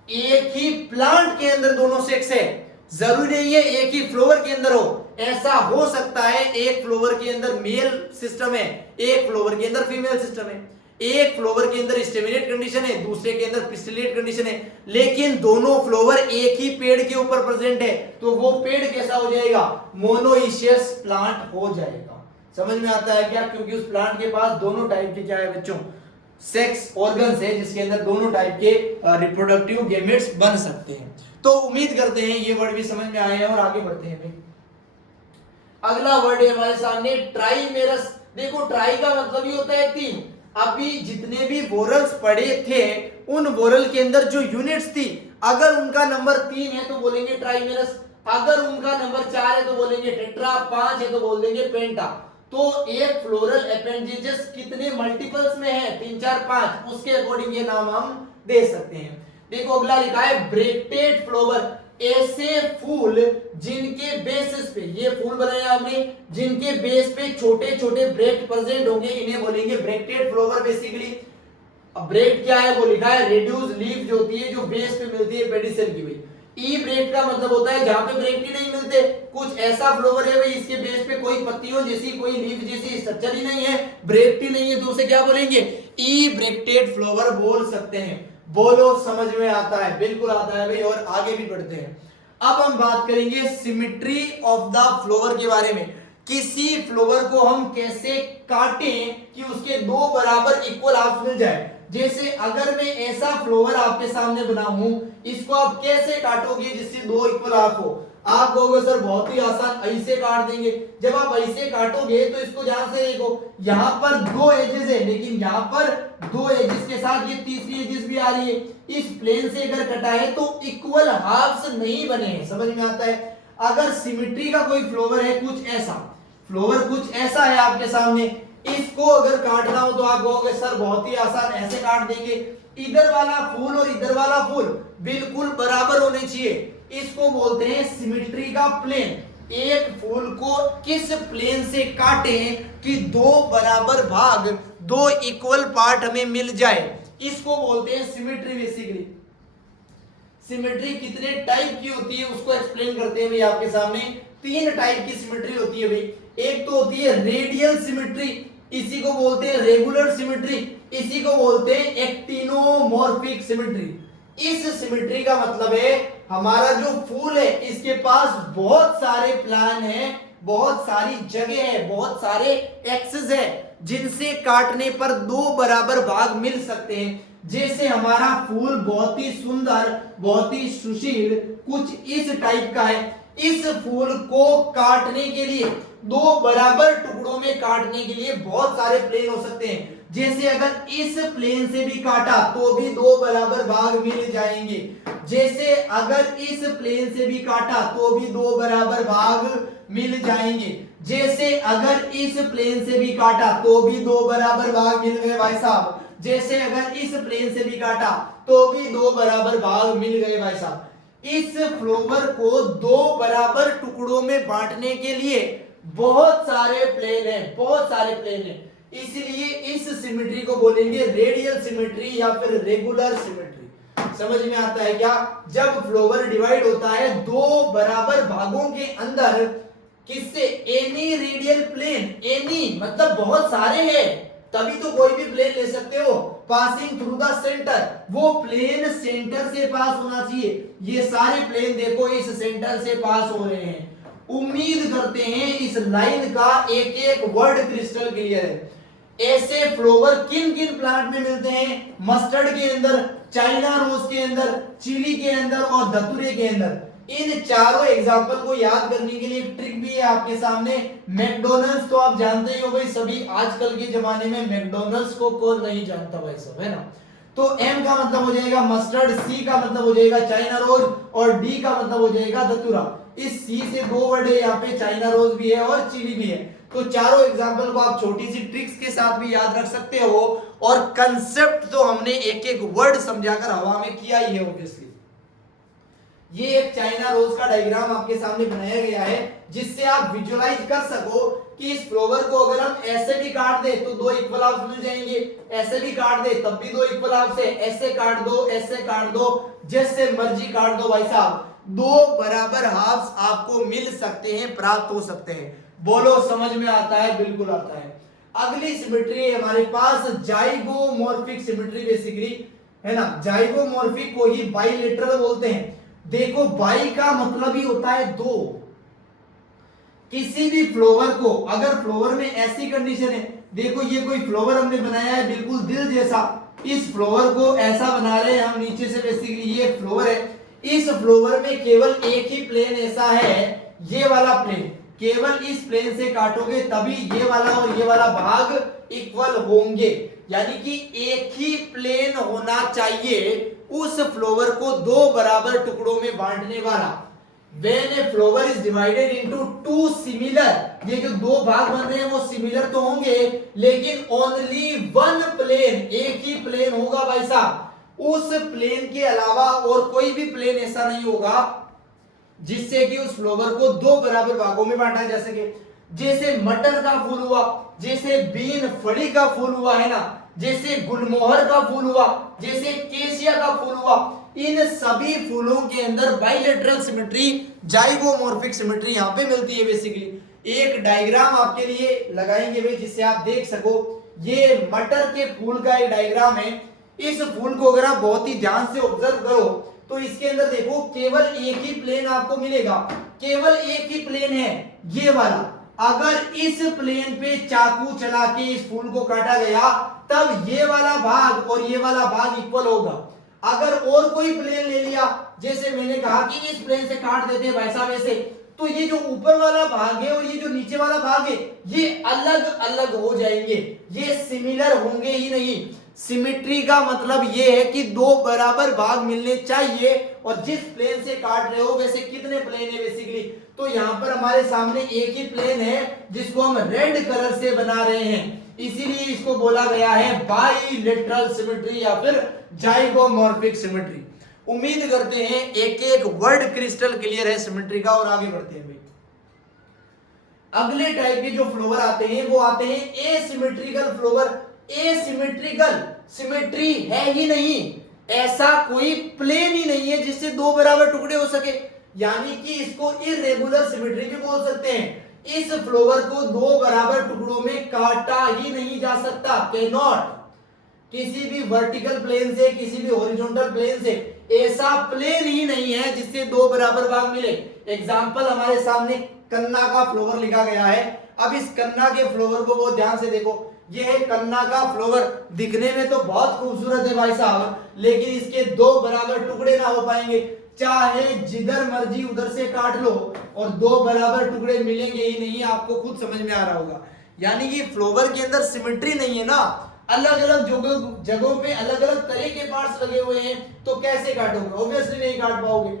एक ही प्लांट के अंदर दोनों सेक्स है, जरूरी नहीं है एक ही फ्लावर के अंदर हो। ऐसा हो सकता है एक फ्लावर के अंदर मेल सिस्टम है, एक फ्लावर के अंदर फीमेल सिस्टम है, एक फ्लावर के अंदर स्टेमिनेट कंडीशन है, दूसरे के अंदर पिस्टिलेट कंडीशन है, लेकिन दोनों फ्लावर एक ही पेड़ के ऊपर प्रेजेंट है, तो वो पेड़ कैसा हो जाएगा, मोनोइशियस प्लांट हो जाएगा। समझ में आता है क्या, क्योंकि उस प्लांट के पास दोनों टाइप के क्या है बच्चों, सेक्स ऑर्गन्स है, जिसके अंदर दोनों टाइप के रिप्रोडक्टिव गैमेट्स बन सकते हैं। तो उम्मीद करते हैं ये वर्ड भी समझ में आए हैं और आगे बढ़ते हैं भाई। अगला वर्ड है हमारे सामने ट्राइमेरस। देखो ट्राई का मतलब ही होता है तीन, अभी जितने भी वोरल्स पढ़े थे उन वोरल के अंदर जो यूनिट्स थी, अगर उनका नंबर 3 है तो बोलेंगे ट्राइमेरस, अगर उनका नंबर 4 है तो बोलेंगे टेट्रा, 5 है तो बोल देंगे पेंटा। तो एक फ्लोरल अपेंडेजेस कितने मल्टीपल्स में है, 3 4 5, उसके अकॉर्डिंग ये नाम हम दे सकते हैं। देखो अगला लिखा है ब्रेक्टेड फ्लावर, ऐसे फूल जिनके बेसिस पे, ये फूल बनाया हमने, जिनके बेस पे छोटे छोटे ब्रेक्ट प्रेजेंट होंगे, इन्हें बोलेंगे ब्रेक्टेड फ्लावर बेसिकली। अब ब्रेक्ट क्या है वो लिखा है, रेड्यूस लीफ जो होती है जो बेस पे मिलती है पेडिसेल की भाई। ई ब्रेक्ट का मतलब होता है जहां पे ब्रेक्ट ही नहीं मिलते, कुछ ऐसा फ्लावर है भाई इसके बेस पे कोई पत्तियों जैसी कोई लीफ जैसी स्ट्रक्चर ही नहीं है, ब्रेक्ट ही नहीं है, तो उसे क्या बोलेंगे, ई ब्रेक्टेड फ्लावर बोल सकते हैं। बोलो समझ में आता है, बिल्कुल आता है भाई। और आगे भी बढ़ते हैं। अब हम बात करेंगे सिमेट्री ऑफ द फ्लावर के बारे में, किसी फ्लावर को हम कैसे काटें कि उसके दो बराबर इक्वल हाफ मिल जाए। जैसे अगर मैं ऐसा फ्लावर आपके सामने बनाऊं, इसको आप कैसे काटोगे जिससे दो इक्वल हाफ हो। आप कहोगे सर बहुत ही आसान, ऐसे काट देंगे। जब आप ऐसे काटोगे तो इसको ध्यान से देखो, यहां पर दो एजेस है, लेकिन यहां पर दो एजेस के साथ ये तीसरी एजेस भी आ रही है। इस प्लेन से अगर कटा है तो इक्वल हाफ्स नहीं बने हैं, समझ में आता है। अगर सिमेट्री का कोई फ्लावर है, कुछ ऐसा फ्लावर कुछ ऐसा है आपके सामने, इसको अगर काटना हो तो आप कहोगे सर बहुत ही आसान, ऐसे काट देंगे। इधर वाला फूल और इधर वाला फूल बिल्कुल बराबर होने चाहिए, इसको बोलते हैं सिमेट्री का प्लेन। एक फूल को किस प्लेन से काटें कि दो बराबर भाग, दो इक्वल पार्ट हमें मिल जाए, इसको बोलते हैं सिमेट्री बेसिकली। सिमेट्री कितने टाइप की होती है उसको एक्सप्लेन करते हैं भाई आपके सामने। 3 टाइप की सिमेट्री होती है भाई। एक तो होती है रेडियल सिमेट्री, इसी को बोलते हैं रेगुलर सिमेट्री, इसी को बोलते हैं एक्टिनोमॉर्फिक सिमेट्री। इस सिमेट्री का मतलब है हमारा जो फूल है इसके पास बहुत सारे प्लान है, बहुत सारी जगह है, बहुत सारे एक्सेस है जिनसे काटने पर दो बराबर भाग मिल सकते हैं। जैसे हमारा फूल बहुत ही सुंदर, बहुत ही सुशील, कुछ इस टाइप का है। इस फूल को काटने के लिए, दो बराबर टुकड़ों में काटने के लिए बहुत सारे प्लेन हो सकते हैं। जैसे अगर इस प्लेन से भी काटा तो भी दो बराबर भाग मिल जाएंगे। जैसे अगर इस प्लेन से भी काटा तो भी दो बराबर भाग मिल जाएंगे। जैसे अगर इस प्लेन से भी काटा तो भी दो बराबर भाग मिल गए भाई साहब। जैसे अगर इस प्लेन से भी काटा तो भी दो बराबर भाग मिल गए भाई साहब। इस फ्लावर को दो बराबर टुकड़ों में बांटने के लिए बहुत सारे प्लेन हैं, बहुत सारे प्लेन हैं। इसलिए इस सिमेट्री को बोलेंगे रेडियल सिमेट्री या फिर रेगुलर सिमेट्री। समझ में आता है क्या? जब फ्लावर डिवाइड होता है दो बराबर भागों के अंदर, किससे? एनी रेडियल प्लेन, एनी मतलब बहुत सारे हैं, तभी तो कोई भी प्लेन ले सकते हो। पासिंग थ्रू द सेंटर, वो प्लेन सेंटर से पास होना चाहिए। ये सारे प्लेन देखो इस सेंटर से पास हो रहे हैं। उम्मीद करते हैं इस लाइन का एक एक वर्ड क्रिस्टल क्लियर है। ऐसे फ्लावर किन किन प्लांट में मिलते हैं? मस्टर्ड के अंदर, चाइना रोज के अंदर, चिली के अंदर और धतूरे के अंदर। इन चारों एग्जाम्पल को याद करने के लिए एक ट्रिक भी है आपके सामने। मैकडॉनल्ड्स तो आप जानते ही हो भाई, सभी आजकल के जमाने में मैकडॉनल्ड्स को कौन नहीं जानता भाई सब, है ना। तो एम का मतलब हो जाएगा मस्टर्ड, सी का मतलब हो जाएगा चाइना रोज और डी का मतलब हो जाएगा धतूरा। इस सी से दो वर्ड है यहाँ पे, चाइना रोज भी है और चिली भी है। तो चारों एग्जाम्पल को आप छोटी सी ट्रिक्स के साथ भी याद रख सकते हो। और कंसेप्ट तो हमने एक एक वर्ड समझाकर हवा में किया ही है ऑब्वियसली। ये एक चाइना रोज का डायग्राम आपके सामने बनाया गया है जिससे आप विजुअलाइज कर सको कि इस फ्लावर को अगर हम ऐसे भी काट दे तो दो इक्वल हाफ मिल जाएंगे, ऐसे भी काट दे तब भी दो इक्वल हाफ से, ऐसे काट दो, ऐसे काट दो, जैसे मर्जी काट दो भाई साहब, दो बराबर हाफ्स आपको मिल सकते हैं, प्राप्त हो सकते हैं। बोलो समझ में आता है? बिल्कुल आता है। अगली सिमेट्री हमारे पास जाइगोमॉर्फिक सिमेट्री बेसिकली, है ना। जाइगोमॉर्फिक को ही बाइलेटरल बोलते हैं। देखो बाई का मतलब ही होता है दो। किसी भी फ्लावर को अगर फ्लावर में ऐसी कंडीशन है, देखो ये कोई फ्लावर हमने बनाया है बिल्कुल दिल जैसा, इस फ्लावर को ऐसा बना रहे हैं हम नीचे से, बेसिकली ये फ्लावर है। इस फ्लावर में केवल एक ही प्लेन ऐसा है, ये वाला प्लेन, केवल इस प्लेन से काटोगे तभी ये वाला और ये वाला भाग इक्वल होंगे, यानी कि एक ही प्लेन होना चाहिए उस फ्लोवर को दो बराबर टुकड़ों में बांटने वाला। When a flower is divided into two similar, ये जो दो भाग बन रहे हैं वो सिमिलर तो होंगे, लेकिन ओनली वन प्लेन, एक ही प्लेन होगा भाई साहब। उस प्लेन के अलावा और कोई भी प्लेन ऐसा नहीं होगा जिससे कि उस फ्लोवर को दो बराबर भागों में बांटा जा सके। जैसे मटर का फूल हुआ, जैसे बीन फली का फूल हुआ है ना, जैसे गुलमोहर का फूल हुआ, जैसे केशिया का फूल हुआ, इन सभी फूलों के अंदर बाइलेटरल सिमेट्री, जाइगोमॉर्फिक सिमेट्री यहां पे मिलती है। बेसिकली एक डायग्राम आपके लिए लगाएंगे भाई जिससे आप देख सको। ये मटर के फूल का एक डायग्राम है। इस फूल को अगर आप बहुत ही ध्यान से ऑब्जर्व करो तो इसके अंदर देखो केवल एक ही प्लेन आपको मिलेगा, केवल एक ही प्लेन है ये वाला। अगर इस प्लेन पे चाकू चला के इस फूल को काटा गया तब ये वाला भाग और ये वाला भाग इक्वल होगा। अगर और कोई प्लेन ले लिया, जैसे मैंने कहा कि इस प्लेन से काट देते हैं वैसा वैसे, तो ये जो ऊपर वाला भाग है और ये जो नीचे वाला भाग है ये अलग अलग हो जाएंगे, ये सिमिलर होंगे ही नहीं। सिमेट्री का मतलब ये है कि दो बराबर भाग मिलने चाहिए, और जिस प्लेन से काट रहे हो वैसे कितने प्लेन है बेसिकली। तो यहाँ पर हमारे सामने एक ही प्लेन है जिसको हम रेड कलर से बना रहे हैं, इसीलिए इसको बोला गया है बाइलेटरल सिमेट्री या फिर जाइगोमॉर्फिक सिमेट्री। उम्मीद करते हैं एक एक वर्ड क्रिस्टल क्लियर है सिमेट्री का, और आगे बढ़ते हैं भाई। अगले टाइप के जो फ्लोवर आते हैं वो आते हैं एसिमेट्रिकल फ्लोवर। एसिमेट्रिकल सिमेट्री है ही नहीं, ऐसा कोई प्लेन ही नहीं है जिससे दो बराबर टुकड़े हो सके, यानी कि इसको इर्रेगुलर सिमेट्री भी बोल सकते हैं। इस फ्लोवर को दो बराबर टुकड़ों में काटा ही नहीं जा सकता, कैन नॉट। किसी भी वर्टिकल प्लेन से, किसी भी हॉरिजॉन्टल प्लेन से ऐसा प्लेन ही नहीं है जिससे दो बराबर भाग मिले। एग्जांपल हमारे सामने कन्ना का फ्लोवर लिखा गया है। अब इस कन्ना के फ्लोवर को बहुत ध्यान से देखो। ये है कन्ना का फ्लोवर, दिखने में तो बहुत खूबसूरत है भाई साहब, लेकिन इसके दो बराबर टुकड़े ना हो पाएंगे। चाहे जिधर मर्जी उधर से काट लो और दो बराबर टुकड़े मिलेंगे ही नहीं, आपको खुद समझ में आ रहा होगा। यानी कि फ्लोवर के अंदर सिमेट्री नहीं है ना, अलग अलग जगहों पे अलग अलग तरह के पार्ट्स लगे हुए हैं, तो कैसे काटोगे? ऑब्वियसली नहीं काट पाओगे।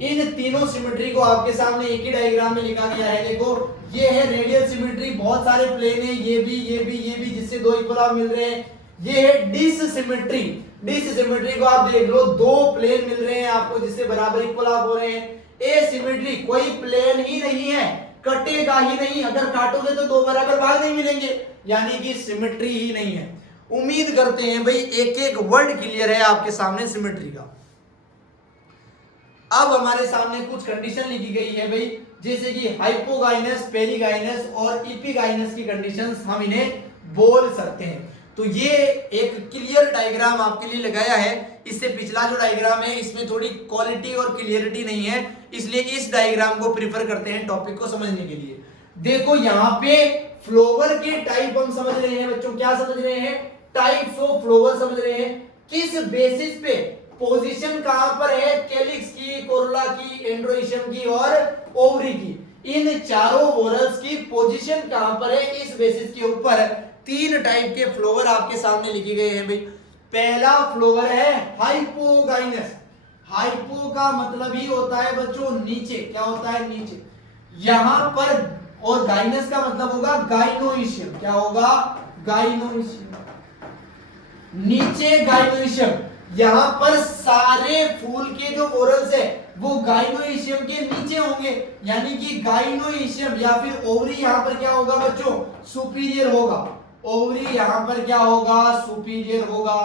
इन तीनों सिमेट्री को आपके सामने एक ही डायग्राम में लिखा गया है। देखो ये है रेडियल सिमेट्री, बहुत सारे प्लेन है, ये भी ये भी ये भी, जिससे दो इक्वल मिल रहे हैं। ये है डिस सिमेट्री। डिस सिमेट्री को आप देख लो, दो प्लेन मिल रहे हैं आपको जिससे बराबर इक्वल हो रहे हैं। ए सिमेट्री कोई प्लेन ही नहीं है, कटेगा ही नहीं, अगर काटोगे तो दो बराबर भाग नहीं मिलेंगे, यानी कि सिमेट्री ही नहीं है। उम्मीद करते हैं भाई एक एक वर्ड क्लियर है आपके सामने सिमेट्री का। अब हमारे सामने कुछ कंडीशन लिखी गई है भाई, जैसे कि हाइपोगाइनस, पेरिगाइनस और इपिगाइनस की कंडीशंस हम इन्हें बोल सकते हैं। तो ये एक क्लियर डायग्राम आपके लिए लगाया है। इससे पिछला जो डायग्राम है इसमें थोड़ी क्वालिटी और क्लियरिटी नहीं है, इसलिए इस डायग्राम को प्रीफर करते हैं टॉपिक को समझने के लिए। देखो यहाँ पे फ्लोवर के टाइप हम समझ रहे हैं बच्चों, क्या समझ रहे हैं? टाइप्स ऑफ फ्लोवर समझ रहे हैं। किस बेसिस पे? पोजीशन कहां पर है? कैलिक्स की, कोरोला की, एंड्रोइशियम की और ओवरी की। इन चारों वोरल्स की पोजीशन कहां पर है, इस बेसिस के ऊपर तीन टाइप के फ्लोवर आपके सामने लिखे गए हैं भाई। पहला फ्लोवर है हाइपोगाइनस। हाइपो का मतलब ही होता है बच्चों नीचे, क्या होता है? नीचे। यहां पर, और गाइनस का मतलब होगा गाइनोइशियम। क्या होगा? गाइनोइशियम। नीचे गाइनोइशियम। यहां पर सारे फूल के जो वोरल्स है वो गाइनोइशियम के नीचे होंगे, यानी कि गाइनोइशियम या फिर ओवरी यहां पर क्या होगा बच्चों? सुपीरियर होगा। ओवरी यहां पर क्या होगा? सुपीरियर होगा।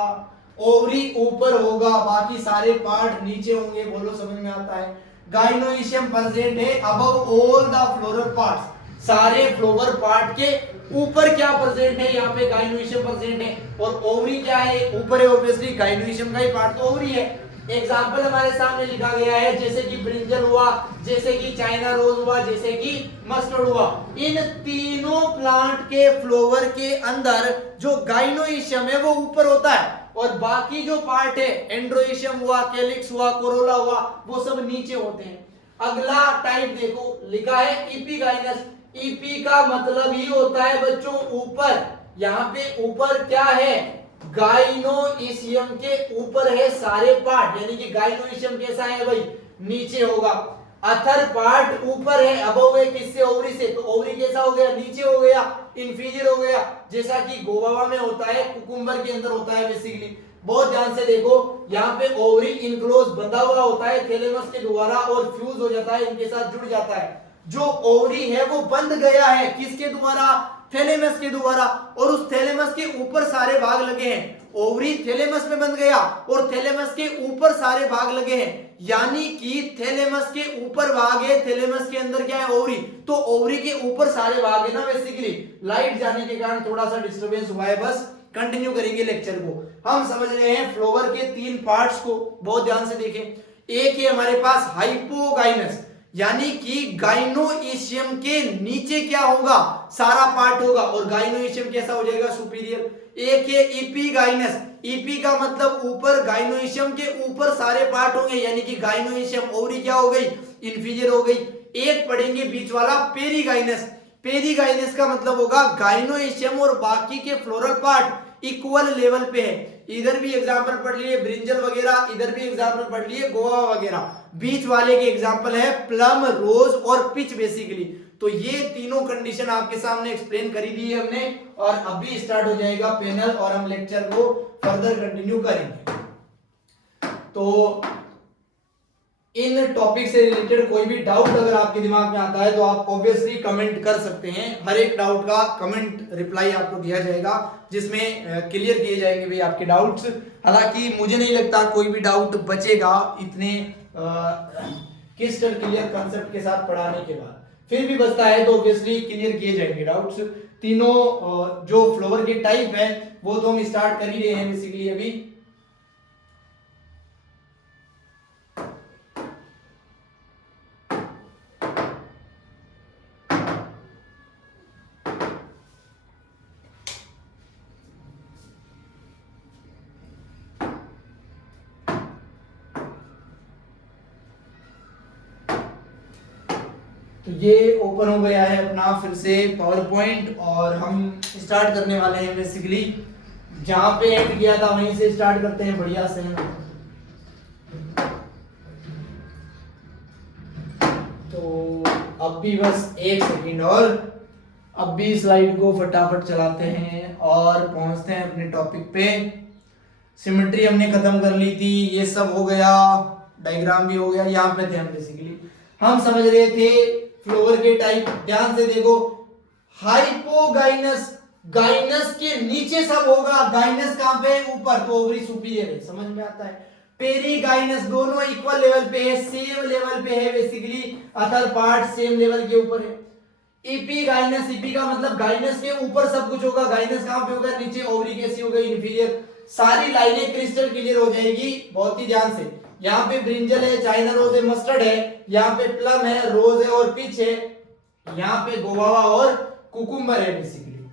ओवरी ऊपर होगा, बाकी सारे पार्ट नीचे होंगे। बोलो समझ में आता है? गाइनोइशियम प्रेजेंट है above all the floral parts. सारे फ्लोवर पार्ट के ऊपर क्या प्रेजेंट है? यहाँ पे गाइनोइशियम प्रेजेंट है। और ओवरी क्या है? ऊपर है, ऑब्वियसली गाइनोइशियम का ही पार्ट तो ओवरी है। एग्जांपल हमारे सामने लिखा गया है, जैसे कि ब्रिंजल हुआ, जैसे कि चाइना रोज हुआ, जैसे कि मस्टर्ड हुआ। इन तीनों प्लांट के फ्लोवर के अंदर जो गाइनोइशियम है वो ऊपर होता है, और बाकी जो पार्ट है एंड्रोइशियम हुआ, कैलिक्स हुआ, कोरोला हुआ, वो सब नीचे होते हैं। अगला टाइप देखो लिखा है इपिगाइनस। इपी का मतलब ही होता है बच्चों ऊपर, यहाँ पे ऊपर क्या है, गाइनोइशियम के ऊपर है सारे पार्ट, यानी कि गाइनोइशियम कैसा है भाई, नीचे होगा। अथर पार्ट ऊपर है, अबव है किससे, ओवरी से, तो ओवरी कैसा हो गया, नीचे हो गया, इंफीरियर हो गया, जैसा कि गोवावा में होता है, कुकुम्बर के अंदर होता है बेसिकली। बहुत ध्यान से देखो, यहाँ पे ओवरी इनक्लोज बंधा हुआ होता है थैलेमस के द्वारा और फ्यूज हो जाता है, इनके साथ जुड़ जाता है। जो ओवरी है वो बंध गया है किसके द्वारा, थैलेमस के द्वारा, और उस थैलेमस के ऊपर सारे भाग लगे हैं। ओवरी थैलेमस में बंध गया और थैलेमस के ऊपर सारे भाग लगे हैं, यानी कि थैलेमस के ऊपर भाग है, थैलेमस के अंदर क्या है, ओवरी, तो ओवरी के ऊपर सारे भाग है ना बेसिकली। लाइट जाने के कारण थोड़ा सा डिस्टरबेंस हुआ है, बस कंटिन्यू करेंगे लेक्चर को। हम समझ रहे हैं फ्लोवर के तीन पार्ट्स को, बहुत ध्यान से देखें। एक है हमारे पास हाइपोगाइनस, यानी कि गाइनोइशियम के नीचे क्या होगा, सारा पार्ट होगा, और गाइनोइशियम कैसा हो जाएगा, सुपीरियर। एक है इपिगाइनस, इपी का मतलब ऊपर, गाइनोइशियम के ऊपर सारे पार्ट होंगे, यानी कि गाइनोइशियम ओवरी क्या हो गई, इंफीरियर हो गई। एक पढ़ेंगे बीच वाला पेरीगाइनस, पेरीगाइनस का मतलब होगा गाइनोइशियम और बाकी के फ्लोरल पार्ट इक्वल लेवल पे है। इधर भी एग्जांपल पढ़ लिए ब्रिंजल वगैरह, इधर भी एग्जांपल पढ़ लिए गोवा वगैरह। बीच वाले के एग्जांपल है प्लम, रोज और पिच बेसिकली। तो ये तीनों कंडीशन आपके सामने एक्सप्लेन करी दी है हमने, और अभी स्टार्ट हो जाएगा पैनल और हम लेक्चर को फर्दर कंटिन्यू करेंगे। तो इन टॉपिक से रिलेटेड कोई भी डाउट अगर आपके दिमाग में आता है तो आप ऑब्वियसली कमेंट कर सकते हैं। हर एक डाउट का कमेंट रिप्लाई आपको दिया जाएगा, जिसमें क्लियर किए जाएंगे भी आपके डाउट्स। हालांकि मुझे नहीं लगता कोई भी डाउट बचेगा इतने क्रिस्टल क्लियर कांसेप्ट के साथ पढ़ाने के बाद। फिर भी बचता है तो ऑब्वियसली क्लियर किए जाएंगे डाउट्स। तीनों जो फ्लोवर के टाइप है वो तो हम स्टार्ट कर ही रहे हैं बेसिकली अभी। तो ये ओपन हो गया है अपना फिर से पावर पॉइंट, और हम स्टार्ट करने वाले हैं बेसिकली। जहां पे एंड किया था वहीं से स्टार्ट करते हैं बढ़िया से। तो अब भी बस एक सेकंड और, अब भी स्लाइड को फटाफट चलाते हैं और पहुंचते हैं अपने टॉपिक पे। सिमेट्री हमने खत्म कर ली थी, ये सब हो गया, डायग्राम भी हो गया। यहाँ पे थे हम बेसिकली, हम समझ रहे थे फ्लोवर के टाइप। ध्यान से देखो, हाइपोगाइनस, गाइनस के नीचे सब होगा, गाइनस कहां पे, ऊपर, तो ओवरी सुपीरियर है, समझ में आता है। पेरीगाइनस दोनों इक्वल लेवल पे है, सेम लेवल पे है basically, other part same level के ऊपर है। इपिगाइनस, इपी का मतलब गाइनस के ऊपर सब कुछ होगा, गाइनस कहां पे होगा, नीचे, ओवरी कैसी हो गई, इंफीरियर। सारी लाइनें क्रिस्टल क्लियर हो जाएगी, बहुत ही ध्यान से। यहाँ पे ब्रिंजल है, चाइना रोज है, मस्टर्ड है, यहाँ पे प्लम है, रोज है और पीच है, यहाँ पे गोवावा और कुकुम्बर है बेसिकली।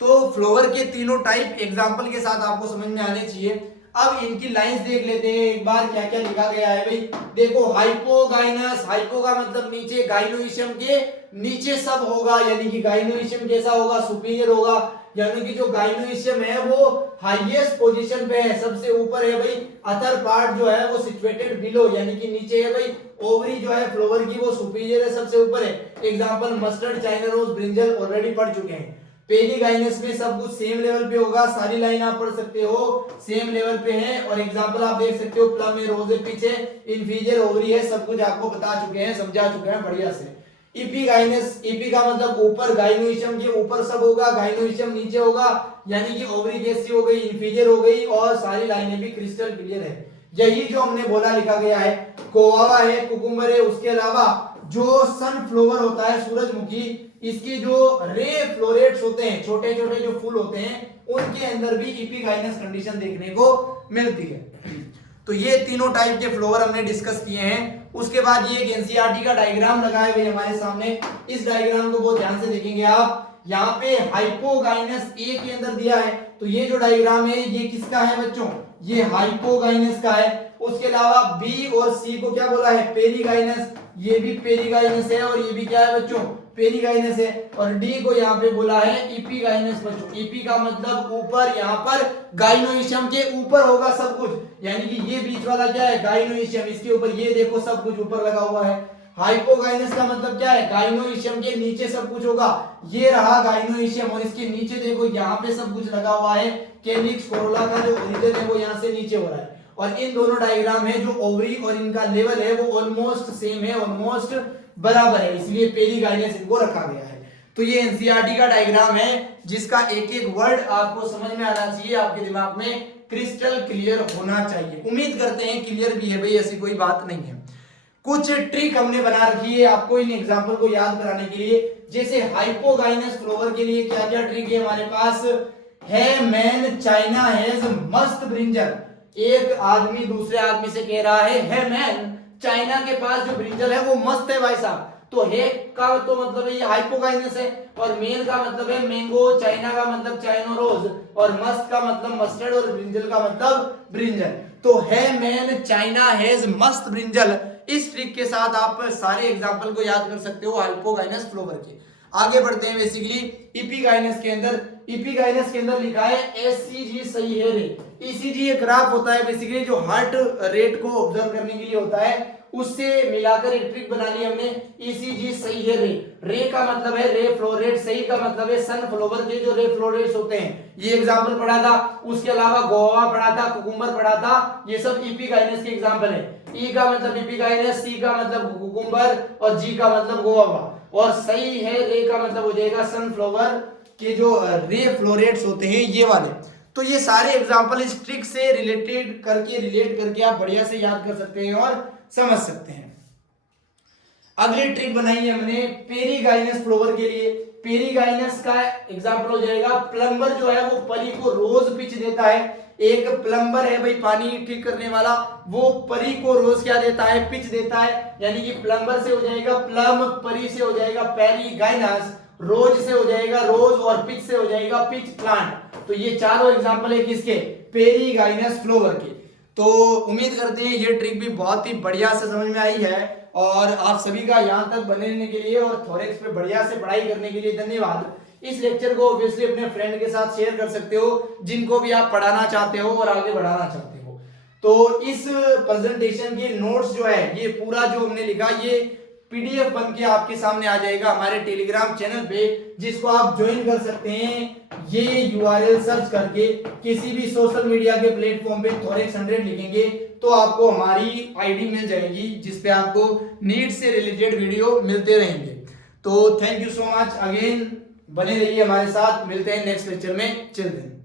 तो फ्लोवर के तीनों टाइप एग्जांपल के साथ आपको समझ में आने चाहिए। अब इनकी लाइंस देख लेते हैं एक बार, क्या क्या लिखा गया है भाई। देखो, हाइपोगाइनस, हाइपो का मतलब नीचे, गाइनोइशियम के नीचे सब होगा, यानी कि गाइनोइशियम कैसा होगा, सुपीरियर होगा, यानी कि जो गाइनोइशियम है वो हाईएस्ट पोजीशन पे है, सबसे ऊपर है भाई। अदर पार्ट जो है वो सिचुएटेड बिलो, यानी कि नीचे है भाई। ओवरी जो है फ्लोवर की वो सुपीरियर है, सबसे ऊपर है। Example mustard, China rose, brinjal already पढ़ चुके हैं। पेरीगाइनस में सब कुछ सेम लेवल पे होगा, सारी लाइन आप पढ़ सकते हो, सेम लेवल पे है। और एग्जांपल आप देख सकते हो, प्लम है, रोज है, पीछे इंफीरियर, ओवरी है, सब कुछ आपको बता चुके हैं, समझा चुके हैं बढ़िया से। इपिगाइनस, इपी का मतलब ऊपर, गाइनोइशियम के ऊपर सब होगा, गाइनोइशियम नीचे होगा, यानी कि ओवरी कैसी हो गई, इंफीरियर हो गई, और सारी लाइनें भी क्रिस्टल क्लियर है। यही जो हमने बोला लिखा गया है। कोआवा है, कुकुम्बर है, उसके अलावा जो सनफ्लावर होता है, सूरजमुखी, इसके जो रे फ्लोरेट्स होते हैं, छोटे छोटे जो फूल होते हैं, उनके अंदर भी इपिगाइनस कंडीशन देखने को मिलती है। तो ये तीनों टाइप के फ्लोवर हमने डिस्कस किए हैं। उसके बाद ये एक एनसीईआरटी का डायग्राम लगाए हुए हमारे सामने। इस डायग्राम को बहुत ध्यान से देखेंगे आप। यहाँ पे हाइपोगाइनस ए के अंदर दिया है, तो ये जो डायग्राम है ये किसका है बच्चों, ये हाइपोगाइनस का है। उसके अलावा बी और सी को क्या बोला है, पेरिगाइनस, ये भी पेरिगाइनस है और ये भी क्या है बच्चों, पेरिगाइनस है। और डी को यहाँ पे बोला है इपिगाइनस बच्चों। इपी का मतलब ऊपर, यहाँ पर गाइनोइशियम के ऊपर होगा सब कुछ, यानी कि ये बीच वाला क्या है, गाइनोइशियम, इसके ऊपर ये देखो सब कुछ ऊपर लगा हुआ है। हाइपोगाइनस का मतलब क्या है, गाइनोइशियम के नीचे सब कुछ होगा, ये रहा गाइनोइशियम और इसके नीचे देखो यहाँ पे सब कुछ लगा हुआ है। कैलिक्स कोरोला का जो ओरिजिन है वो यहाँ से नीचे हो रहा है। और इन दोनों डायग्राम है जो ओवरी और इनका लेवल है वो ऑलमोस्ट सेम है, ऑलमोस्ट बराबर है, इसलिए पेरिगाइनस इनको रखा गया है। तो ये एनसीईआरटी का डायग्राम है जिसका एक एक वर्ड आपको समझ में आना चाहिए, आपके दिमाग में क्रिस्टल क्लियर होना चाहिए। उम्मीद करते हैं क्लियर भी है भाई, ऐसी कोई बात नहीं है। कुछ ट्रिक हमने बना रखी है आपको इन एग्जांपल को याद कराने के लिए। जैसे हाइपोगाइनस फ्लोवर के लिए क्या क्या ट्रिक है हमारे पास है, मैन चाइना हैज मस्त ब्रिंजल। एक आदमी दूसरे आदमी से कह रहा है मैन चाइना के पास जो ब्रिंजल है वो मस्त है भाई साहब। तो है का तो मतलब है ये हाइपोगाइनस है, और मेन का मतलब है मैंगो, चाइना का मतलब चाइनो रोज, और मस्त का मतलब मस्टर्ड, और ब्रिंजल का मतलब ब्रिंजल। तो है मैन चाइना हैज मस्त ब्रिंजल, इस ट्रिक के साथ आप सारे एग्जांपल को याद कर सकते हो हाइपोगाइनस फ्लोवर के। आगे बढ़ते हैं बेसिकली इपिगाइनस के अंदर। इपिगाइनस के अंदर लिखा है एससीजी सही है रे। ईसीजी एक ग्राफ होता है बेसिकली जो हार्ट रेट को ऑब्जर्व करने के लिए होता है, उससे मिलाकर एक ट्रिक बना ली हमने। ईसीजी सही है रे, रे का मतलब है रे फ्लो रेट, सही का मतलब है सनफ्लावर के जो रे फ्लो रेट्स होते हैं, ये एग्जांपल पढ़ा था। उसके अलावा गोवा पढ़ा था, कुकुम्बर पढ़ा था, ये सब इपिगाइनस के एग्जांपल है। ई का मतलब इपिगाइनस, सी का मतलब कुकुम्बर और जी का मतलब गोवा। और सही है रे का मतलब हो जाएगा सनफ्लावर के जो रे फ्लो रेट्स होते हैं ये वाले। तो ये सारे एग्जांपल इस ट्रिक से रिलेट करके आप बढ़िया से याद कर सकते हैं और समझ सकते हैं। अगली ट्रिक बनाई है हमने पेरिगाइनस फ्लोवर के लिए। पेरिगाइनस का एग्जांपल हो जाएगा प्लम्बर जो है वो परी को रोज पिच देता है। एक प्लम्बर है भाई पानी ठीक करने वाला, वो परी को रोज क्या देता है, पिच देता है। यानी कि प्लम्बर से हो जाएगा प्लम, परी से हो जाएगा पेरिगाइनस, रोज से हो जाएगा रोज, और पिच से हो जाएगा पिच प्लांट। तो ये चारों एग्जांपल है किसके, पेरिगाइनस फ्लोवर के। तो उम्मीद करते हैं ये ट्रिक भी बहुत ही बढ़िया से समझ में आई है, और आप सभी का यहाँ तक बने रहने के लिए और थोरेक्स पे बढ़िया से पढ़ाई करने के लिए धन्यवाद। इस लेक्चर को ऑब्वियसली अपने फ्रेंड के साथ शेयर कर सकते हो जिनको भी आप पढ़ाना चाहते हो और आगे बढ़ाना चाहते हो। तो इस प्रेजेंटेशन के नोट्स जो है ये पूरा जो हमने लिखा ये पीडीएफ बन के आपके सामने आ जाएगा हमारे टेलीग्राम चैनल पे, जिसको आप ज्वाइन कर सकते हैं। ये यूआरएल सर्च करके किसी भी सोशल मीडिया के प्लेटफॉर्म पे थोरेक्स 100 लिखेंगे तो आपको हमारी आईडी मिल जाएगी जिसपे आपको नीट से रिलेटेड वीडियो मिलते रहेंगे। तो thank you so much again, बने रहिए हमारे साथ, मिलते हैं नेक्स्ट लेक्चर में, चिल देन।